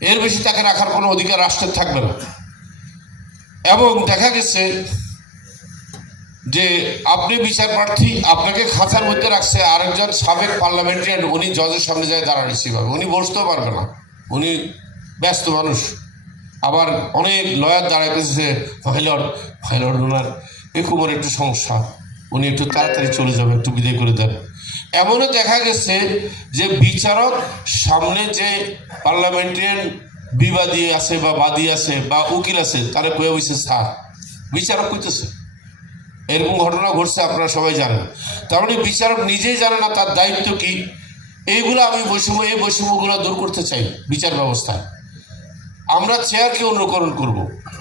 এর বেশি তাকে রাখার কোনো অধিকার রাষ্ট্রের থাকবে না। এবং দেখা গেছে যে আপনি বিচার প্রার্থী, আপনাকে খাঁচার মধ্যে রাখছে আরেকজন সাবেক পার্লামেন্টারিয়ান, উনি জজের সামনে যায় দাঁড়ানো সেভাবে উনি বসতেও পারবে না, উনি ব্যস্ত মানুষ। আবার অনেক লয়ার দাঁড়াইতেছে, ফাইলর ওনার একুমোর একটু সমস্যা, উনি একটু তাড়াতাড়ি চলে যাবে, একটু বিদায় করে দেন। এমনও দেখা গেছে যে বিচারক সামনে যে পার্লামেন্টারিয়ান বিবাদী আছে বা বাদী আছে বা উকিল আছে তারা কয়ে হয়েছে স্যার, বিচারক কইতেছে। এরকম ঘটনা ঘটছে, আপনারা সবাই জানেন। তার মানে বিচারক নিজেই জানে না তার দায়িত্ব কি। এইগুলো আমি এই বৈষম্যগুলো দূর করতে চাই বিচার ব্যবস্থায়। আমরা চেয়ারকে অনুকরণ করব,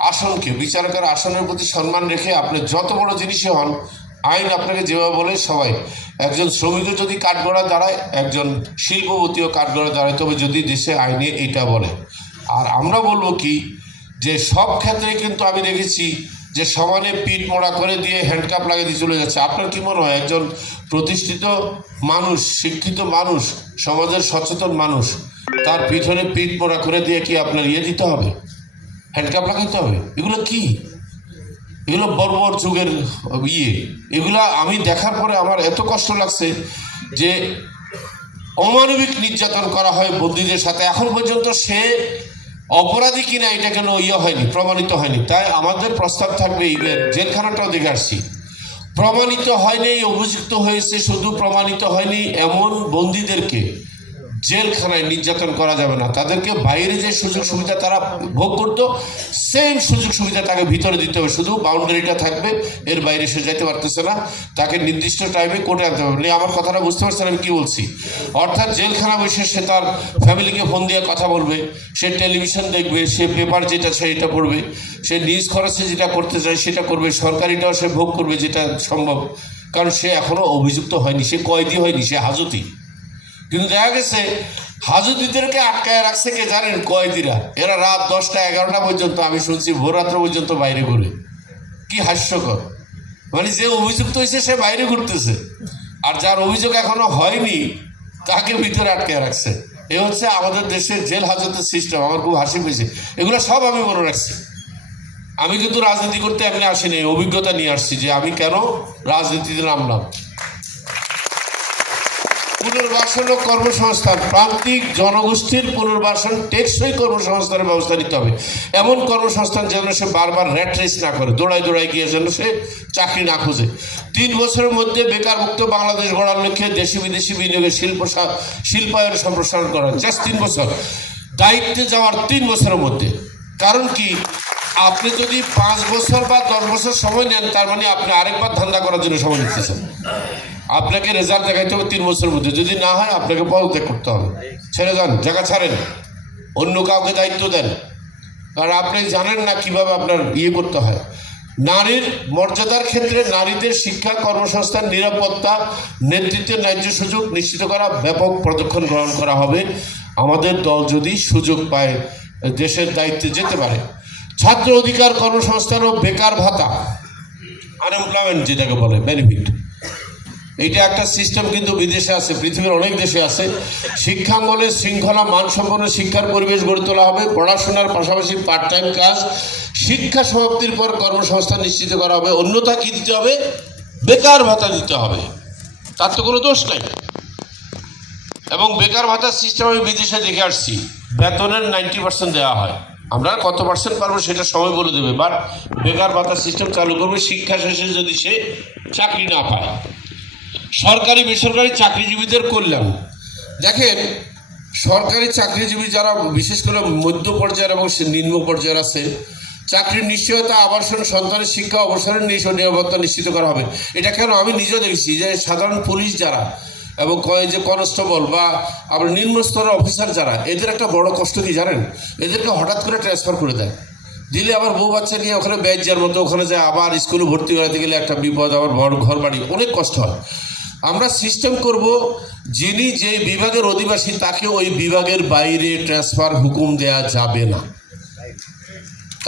আসনকে, বিচারকের আসনের প্রতি সম্মান রেখে আপনি যত বড় জিনিসই হন, আইন আপনাকে যেভাবে বলে সবাই, একজন শ্রমিকও যদি কাঠগড়া দাঁড়ায়, একজন শিল্পপতিও কাঠগড়া দাঁড়ায়, তবে যদি দেশে আইনে এটা বলে। আর আমরা বলবো কি, যে সব ক্ষেত্রে কিন্তু আমি দেখেছি যে সমানে পিঠ মোড়া করে দিয়ে হ্যান্ডকাপ লাগিয়ে দিয়ে চলে যাচ্ছে। আপনার কি মনে হয় একজন প্রতিষ্ঠিত মানুষ, শিক্ষিত মানুষ, সমাজের সচেতন মানুষ, তার পিছনে পিঠ মোড়া করে দিয়ে কি আপনার দিতে হবে, হ্যান্ডকাপ লাগাইতে হবে? এগুলো কি? এগুলো বর্বর যুগের এগুলা আমি দেখার পরে আমার এত কষ্ট লাগছে যে অমানবিক নির্যাতন করা হয় বন্দীদের সাথে। এখন পর্যন্ত সে অপরাধী কিনা এটা কেন হয়নি, প্রমাণিত হয়নি। তাই আমাদের প্রস্তাব থাকবে, জেলখানাটাও দেখে আসছি, প্রমাণিত হয়নি, অভিযুক্ত হয়েছে, শুধু প্রমাণিত হয়নি এমন বন্দীদেরকে জেলখানায় নির্যাতন করা যাবে না। তাদেরকে বাইরে যে সুযোগ সুবিধা তারা ভোগ করতো, সেম সুযোগ সুবিধা তাকে ভিতরে দিতে হবে, শুধু বাউন্ডারিটা থাকবে, এর বাইরে সে যাইতে পারতেছে না, তাকে নির্দিষ্ট টাইমে কোর্টে আনতে হবে। আমার কথাটা বুঝতে পারছেন আমি কি বলছি? অর্থাৎ জেলখানা বসে সে তার ফ্যামিলিকে ফোন দিয়ে কথা বলবে, সে টেলিভিশন দেখবে, সে পেপার যেটা সেটা পড়বে, সে নিজ খরচে যেটা করতে চায় সেটা করবে, সরকারিটাও সে ভোগ করবে যেটা সম্ভব, কারণ সে এখনো অভিযুক্ত হয়নি, সে কয়েদি হয়নি, সে হাজতি। কিন্তু দেখা গেছে হাজতিদেরকে আটকায় রাখছে কে জানেন? কয়েদিরা। এরা রাত 10টা 11টা পর্যন্ত, আমি শুনছি ভোররাত্র পর্যন্ত বাইরে ঘুরে। কি হাস্যকর! মানে যে অভিযুক্ত হয়েছে সে বাইরে ঘুরতেছে, আর যার অভিযোগ এখনো হয়নি তাকে ভিতরে আটকায় রাখছে। এ হচ্ছে আমাদের দেশের জেল হাজতের সিস্টেম। আমার খুব হাসি পেয়েছে। এগুলো সব আমি মনে রাখছি। আমি কিন্তু রাজনীতি করতে এমনি আসিনি, অভিজ্ঞতা নিয়ে আসছি যে আমি কেন রাজনীতিতে নামলাম। পুনর্বাসন ও কর্মসংস্থান, প্রান্তিক জনগোষ্ঠীর পুনর্বাসন, টেকসই কর্মসংস্থানের ব্যবস্থা নিতে হবে। এমন কর্মসংস্থান যেন সে বারবার র্যাট রেস না করে, দৌড়াই গিয়ে যেন সে চাকরি না খুঁজে। 3 বছরের মধ্যে বেকার মুক্ত বাংলাদেশ গড়ার লক্ষ্যে দেশি বিদেশি বিনিয়োগের শিল্পায়ন সম্প্রসারণ করা। জাস্ট 3 বছর, দায়িত্বে যাওয়ার 3 বছরের মধ্যে। কারণ কি, আপনি যদি 5 বছর বা 10 বছর সময় নেন, তার মানে আপনি আরেকবার ধান্দা করার জন্য সময় নিতেছেন। আপনাকে রেজাল্ট দেখাইতে হবে 3 বছরের মধ্যে, যদি না হয় আপনাকে পদত্যাগ করতে হবে। ছেড়ে যান, জায়গা ছাড়েন, অন্য কাউকে দায়িত্ব দেন, কারণ আপনি জানেন না কিভাবে আপনার করতে হয়। নারীর মর্যাদার ক্ষেত্রে নারীদের শিক্ষা, কর্মসংস্থান, নিরাপত্তা, নেতৃত্বের ন্যায্য সুযোগ নিশ্চিত করা, ব্যাপক পদক্ষেপ গ্রহণ করা হবে আমাদের দল যদি সুযোগ পায়, দেশের দায়িত্বে যেতে পারে। ছাত্র অধিকার, কর্মসংস্থান ও বেকার ভাতা, আনএমপ্লয়মেন্ট যেটাকে বলে, বেনিফিট, এইটা একটা সিস্টেম কিন্তু বিদেশে আছে, পৃথিবীর অনেক দেশে আছে। শিক্ষাঙ্গনে শৃঙ্খলা, মানসম্পন্ন শিক্ষার পরিবেশ গড়ে তোলা হবে। পড়াশোনার পাশাপাশি পার্ট টাইম কাজ, শিক্ষা সমাপ্তির পর কর্মসংস্থান নিশ্চিত করা হবে। অন্যথা কি দিতে হবে? বেকার ভাতা দিতে হবে, তার তো কোনো দোষ নাই। এবং বেকার ভাতার সিস্টেম আমি বিদেশে দেখে আসছি, বেতনের 90% দেওয়া হয়। আমরা কত পার্সেন্ট পারবো সেটা সময় বলে দেবে, বাট বেকার ভাতার সিস্টেম চালু করবে। শিক্ষা শেষে যদি সে চাকরি না পায়, সরকারি বেসরকারি চাকরিজীবীদের কল্যাণ। দেখেন, সরকারি চাকরিজীবী যারা বিশেষ করে মধ্য পর্যায়ের এবং নিম্ন পর্যায়ের আছে, চাকরির নিশ্চয়তা, আবাসন, সন্তানের শিক্ষা, অবসরের নিরাপত্তা নিশ্চিত করা হবে। এটা কেন আমি নিজেও দেখেছি যে সাধারণ পুলিশ যারা এবং যে কনস্টেবল বা আবার নিম্ন স্তরের অফিসার যারা, এদের একটা বড় কষ্ট কি জানেন? এদেরকে হঠাৎ করে ট্রান্সফার করে দেয়, দিলে আবার বউ বাচ্চা নিয়ে ওখানে ব্যাজ্যার মতো ওখানে যায়, আবার স্কুলে ভর্তি করাতে গেলে একটা বিপদ, আবার ঘর বাড়ি, অনেক কষ্ট হয়। আমরা সিস্টেম করব, যিনি যে বিভাগের অধিবাসী তাকে ওই বিভাগের বাইরে ট্রান্সফার হুকুম দেয়া যাবে না,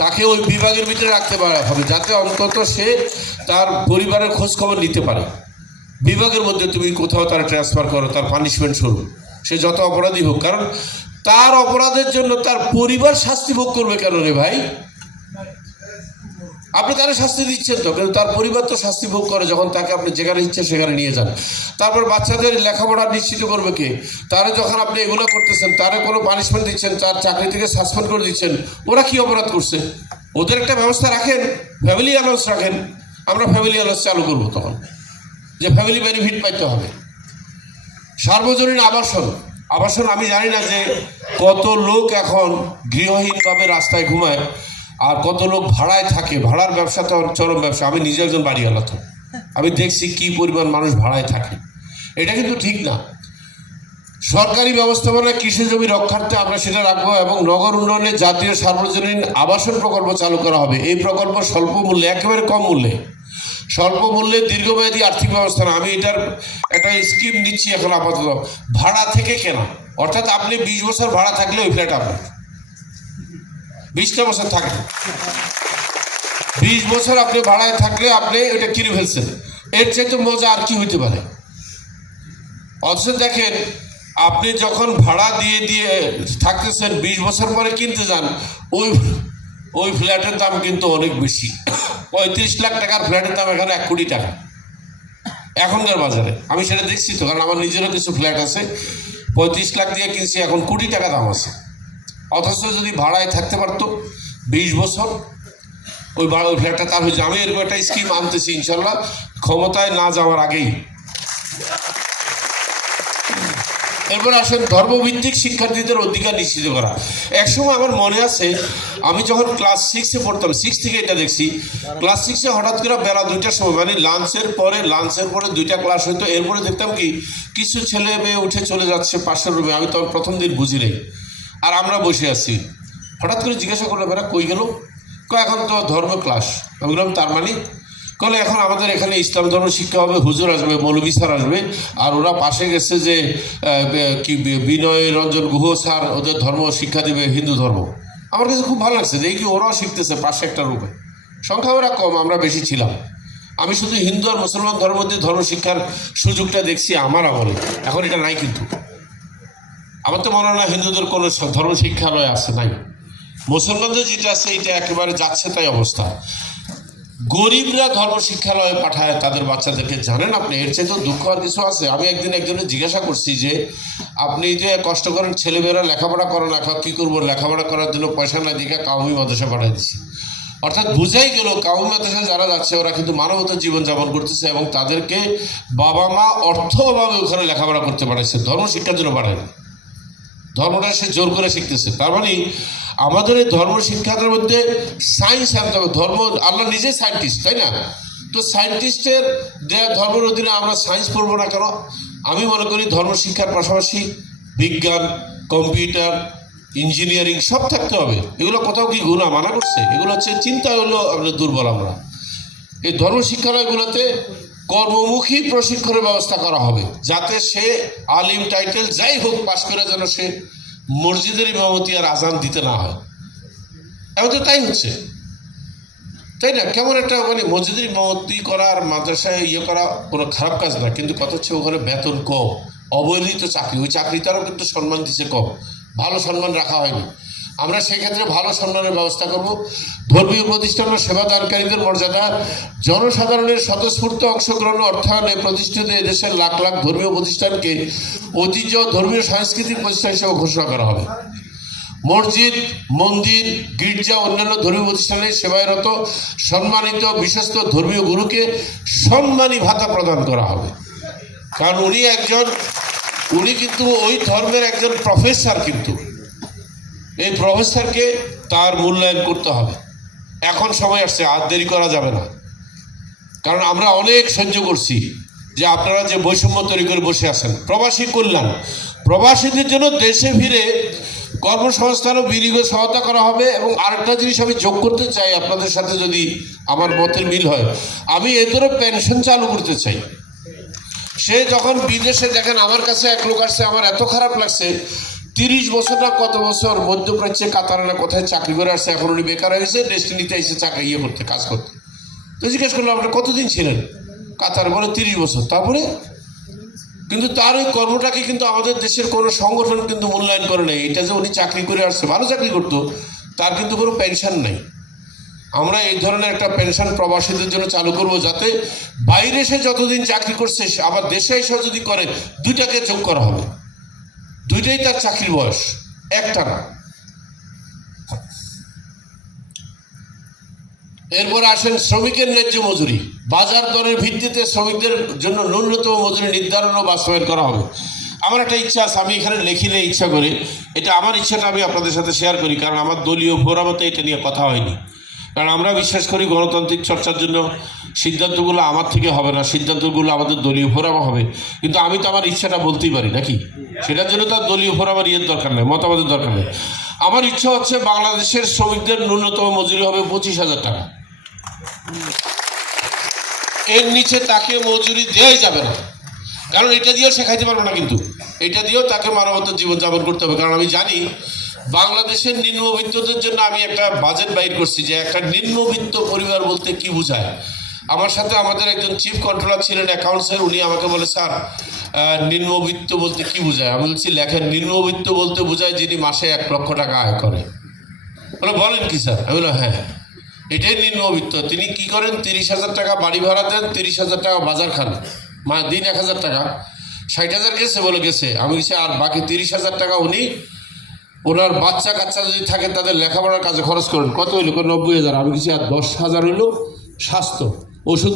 তাকে ওই বিভাগের ভিতরে রাখতে পারা হবে, যাতে অন্তত সে তার পরিবারের খোঁজ খবর নিতে পারে। বিভাগের মধ্যে তুমি কোথাও তার ট্রান্সফার করো, তার পানিশমেন্ট স্বরূপ, সে যত অপরাধী হোক। কারণ তার অপরাধের জন্য তার পরিবার শাস্তি ভোগ করবে কেন রে ভাই? আপনি তারা শাস্তি দিচ্ছেন তো, কিন্তু তার পরিবার তো শাস্তি ভোগ করে যখন তাকে আপনি যেখানে ইচ্ছে সেখানে নিয়ে যান। তারপর বাচ্চাদের লেখাপড়া নিশ্চিত করবে কে? তারা যখন আপনি এগুলো করতেছেন, তারা কোনো পানিশমেন্ট দিচ্ছেন, তার চাকরি থেকে সাসপেন্ড করে দিচ্ছেন, ওরা কি অপরাধ করছে? ওদের একটা ব্যবস্থা রাখেন, ফ্যামিলি অ্যালাউন্স রাখেন। আমরা ফ্যামিলি অ্যালাউন্স চালু করবো তখন, যে ফ্যামিলি বেনিফিট পাইতে হবে। সার্বজনীন আবাসন, আবাসন আমি জানি না যে কত লোক এখন গৃহহীনভাবে রাস্তায় ঘুমায়, আর কত লোক ভাড়ায় থাকে। ভাড়ার ব্যবসা তো চরম ব্যবসা। আমি নিজে একজন বাড়িওয়ালা, তো আমি দেখছি কি পরিমাণ মানুষ ভাড়ায় থাকে। এটা কিন্তু ঠিক না। সরকারি ব্যবস্থাপনায় কৃষি জমি রক্ষার্থে আমরা সেটা রাখবো, এবং নগর উন্নয়নে জাতীয় সার্বজনীন আবাসন প্রকল্প চালু করা হবে। এই প্রকল্প স্বল্প মূল্যে, একেবারে কম মূল্যে, স্বল্প মূল্যে দীর্ঘমেয়াদী আর্থিক ব্যবস্থা না। আমি এটার একটা স্কিম নিচ্ছি এখন আপাতত, ভাড়া থেকে কেনা। অর্থাৎ আপনি 20 বছর ভাড়া থাকলে ওই ফ্ল্যাট আপনার, 20টা বছর থাকবে, 20 বছর আপনি ভাড়ায় থাকলে আপনি ওইটা কিনে ফেলছেন। এর চাইতে মজা আর কি হইতে পারে? অথচ দেখেন, আপনি যখন ভাড়া দিয়ে দিয়ে থাকতেছেন, 20 বছর পরে কিনতে যান, ওই ফ্ল্যাটের দাম কিন্তু অনেক বেশি। 35 লাখ টাকার ফ্ল্যাটের দাম এখানে 1 কোটি টাকা এখনকার বাজারে। আমি সেটা দেখছি তো, কারণ আমার নিজেরও কিছু ফ্ল্যাট আছে। 35 লাখ দিয়ে কিনছি, এখন কোটি টাকা দাম আছে। অথচ যদি ভাড়ায় থাকতে পারতো 20 বছর, ওই ফ্ল্যাটটা তার হয়েছে। আমি এরকম একটা স্কিম আনতেছি ইনশাল্লাহ, ক্ষমতায় না যাওয়ার আগেই। এরপর আসেন ধর্মভিত্তিক শিক্ষার্থীদের অধিকার নিশ্চিত করা। একসময় আমার মনে আছে, আমি যখন ক্লাস 6-এ পড়তাম, 6 থেকে এটা দেখছি, ক্লাস 6-এ হঠাৎ করে বেলা 2টার সময়, মানে লাঞ্চের পরে 2টা ক্লাস হইতো। এরপরে দেখতাম কি কিছু ছেলে মেয়ে উঠে চলে যাচ্ছে 500 রুমে। আমি তখন প্রথম দিন বুঝি নাই, আর আমরা বসে আছি। হঠাৎ করে জিজ্ঞাসা করলাম, এরা কই গেল? এখন তো ধর্ম ক্লাস। আমি বললাম তার মানে? বলে এখন আমাদের এখানে ইসলাম ধর্ম শিক্ষা হবে, হুজুর আসবে, মৌলভী স্যার আসবে, আর ওরা পাশে গেছে যে কি বিনয় রঞ্জন গুহ স্যার ওদের ধর্ম শিক্ষা দিবে, হিন্দু ধর্ম। আমার কাছে খুব ভালো লাগছে যে কি ওরাও শিখতেছে পাশে একটা রূপে। সংখ্যা ওরা কম, আমরা বেশি ছিলাম। আমি শুধু হিন্দু আর মুসলমান ধর্ম মধ্যে ধর্ম শিক্ষার সুযোগটা দেখছি আমার আমলে। এখন এটা নাই, কিন্তু আমার তো মনে হয় না হিন্দুদের কোনো ধর্ম শিক্ষালয় আছে, নাই। মুসলমানদের যেটা আছে এটা একেবারে যাচ্ছে তাই অবস্থা। গরিবরা ধর্ম শিক্ষালয়ে পাঠায় তাদের বাচ্চাদেরকে। জানেন আপনি, এর চেয়ে তো দুঃখ আর কিছু আছে? আমি একজনের জিজ্ঞাসা করছি যে আপনি যে কষ্ট করেন, ছেলেমেয়েরা লেখাপড়া করে না, কী করবো, লেখাপড়া করার জন্য পয়সা না দিকে কাউমি মাদ্রাসা পাঠিয়ে দিচ্ছি। অর্থাৎ বুঝাই গেল কাউমি মাদ্রাসায় যারা যাচ্ছে ওরা কিন্তু মানবতার জীবনযাপন করতেছে, এবং তাদেরকে বাবা মা অর্থ অভাবে ওখানে লেখাপড়া করতে পাঠাচ্ছে, ধর্ম শিক্ষার জন্য পাঠায়নি। ধর্মটা সে জোর করে শিখতেছে। তার মানে আমাদের এই ধর্ম শিক্ষার মধ্যে সায়েন্স আনতে হবে। ধর্ম, আল্লাহ নিজে সায়েন্টিস্ট, তাই না? তো সায়েন্টিস্টের দেয়া ধর্মের অধীনে আমরা সায়েন্স পড়বো না কেন? আমি মনে করি ধর্ম শিক্ষার পাশাপাশি বিজ্ঞান, কম্পিউটার, ইঞ্জিনিয়ারিং সব থাকতে হবে। এগুলো কোথাও কি গুনাহ মানা করছে? এগুলো হচ্ছে চিন্তা হলো আমাদের দুর্বল। আমরা এই ধর্ম শিক্ষালয়গুলোতে কর্মমুখী প্রশিক্ষণের ব্যবস্থা করা হবে, যাতে সে আলিম টাইটেল যাই হোক পাশ করে যেন সে মসজিদের ইমামতি আর আজান দিতে না হয়। এখন তো তাই হচ্ছে, তাই না? কেমন একটা মানে মসজিদের ইমামতি করা আর মাদ্রাসায় করা কোনো খারাপ কাজ না, কিন্তু কথা হচ্ছে ওখানে বেতন কম, অবহেলিত চাকরি। ওই চাকরিটারও কিন্তু সম্মান দিচ্ছে কম, ভালো সম্মান রাখা হয়নি। আমরা সেই ক্ষেত্রে ভালো সম্মানের ব্যবস্থা করব। ধর্মীয় প্রতিষ্ঠান ও সেবাদানকারীদের মর্যাদা, জনসাধারণের স্বতঃস্ফূর্ত অংশগ্রহণ অর্থায়নে প্রতিষ্ঠিত এদেশের লাখ লাখ ধর্মীয় প্রতিষ্ঠানকে ঐতিহ্য ধর্মীয় সাংস্কৃতিক প্রতিষ্ঠান হিসেবে ঘোষণা করা হবে। মসজিদ, মন্দির, গির্জা, অন্যান্য ধর্মীয় প্রতিষ্ঠানে সেবায়রত সম্মানিত বিশ্বস্ত ধর্মীয় গুরুকে সম্মানী ভাতা প্রদান করা হবে। কারণ উনি কিন্তু ওই ধর্মের একজন প্রফেসর, কিন্তু এই প্রফেসরকে তার মূল্যায়ন করতে হবে। এখন সময় আসছে, আর দেরি করা যাবে না। কারণ আমরা অনেক সহ্য করছি যে আপনারা যে বৈষম্য তৈরি করে বসে আছেন। প্রবাসী কল্যাণ, প্রবাসীদের জন্য দেশে ফিরে কর্মসংস্থান ও বিনিয়োগে সহায়তা করা হবে। এবং আরেকটা জিনিস আমি যোগ করতে চাই, আপনাদের সাথে যদি আমার মতের মিল হয়, আমি এদেরও পেনশন চালু করতে চাই। সে যখন বিদেশে, দেখেন আমার কাছে এক লোক আসছে, আমার এত খারাপ লাগছে, 30 বছর না কত বছর মধ্যপ্রাচ্যে কাতারে না কোথায় চাকরি করে আসছে, এখন উনি বেকার হয়েছে, ডেস্টিনিতে এসে চাকরি করতে, কাজ করতে। তো জিজ্ঞেস করলাম আপনার কতদিন ছিলেন কাতারে? বলে 30 বছর। তারপরে কিন্তু তার ওই কর্মটাকে কিন্তু আমাদের দেশের কোনো সংগঠন কিন্তু মূল্যায়ন করে নাই। এটা যে উনি চাকরি করে আসছে, ভালো চাকরি করতো, তার কিন্তু কোনো পেনশন নেই। আমরা এই ধরনের একটা পেনশন প্রবাসীদের জন্য চালু করব, যাতে বাইরে এসে যতদিন চাকরি করছে আবার দেশে এসে যদি করে, দুইটাকে যোগ করা হবে, দুইটাই তার চাকরির বয়স, একটা না। এরপর আসেন শ্রমিকের ন্যায্য মজুরি। বাজার দরের ভিত্তিতে শ্রমিকদের জন্য ন্যূনতম মজুরি নির্ধারণ ও বাস্তবায়ন করা হবে। আমার একটা ইচ্ছা আছে, আমি এখানে লিখিলে ইচ্ছা করে, এটা আমার ইচ্ছাটা আমি আপনাদের সাথে শেয়ার করি, কারণ আমার দলীয় ফোরামতে এটা নিয়ে কথা হয়নি। কারণ আমরা বিশ্বাস করি গণতান্ত্রিক চর্চার জন্য সিদ্ধান্তগুলো আমার থেকে হবে না, সিদ্ধান্তগুলো আমাদের দলীয় ফোরামে হবে। কিন্তু আমি তো আমার ইচ্ছাটা বলতেই পারি নাকি, সেটার জন্য তার দলীয় ফোরামের ইয়ের দরকার নেই, মতামতের দরকার নেই। আমার ইচ্ছা হচ্ছে বাংলাদেশের শ্রমিকদের ন্যূনতম মজুরি হবে 25,000 টাকা। এর নিচে তাকে মজুরি দেওয়াই যাবে না, কারণ এটা দিয়েও সে খাইতে পারবে না, কিন্তু এটা দিয়েও তাকে মানবতার জীবনযাপন করতে হবে। কারণ আমি জানি বাংলাদেশের নিম্নবিত্তদের জন্য আমি একটা বাজেট বাইর করছি, যে একটা নিম্নবিত্ত পরিবার বলতে কি বোঝায়। আমার সাথে আমাদের একজন চিফ কন্ট্রোলার ছিলেন অ্যাকাউন্টসের, উনি আমাকে বলে, স্যার নিম্নবিত্ত বলতে কি বোঝায়? আমি বলছি, লেখেন নিম্নবিত্ত বলতে বোঝায় যিনি মাসে 1 লক্ষ টাকা আয় করে। বলে, বলেন কি স্যার? আমি বললাম, হ্যাঁ, এটাই নিম্নবিত্ত। তিনি কি করেন? 30,000 টাকা বাড়ি ভাড়া দেন, 30,000 টাকা বাজার খান, দিন 1,000 টাকা। 60,000 গেছে? বলে গেছে। আমি গেছি, আর বাকি 30,000 টাকা উনি ওনার বাচ্চা কাচ্চা যদি থাকে তাদের লেখাপড়ার কাজে খরচ করেন। কত হইলো? 90,000। আমি কিছু আর 10,000 হইলো স্বাস্থ্য, ওষুধ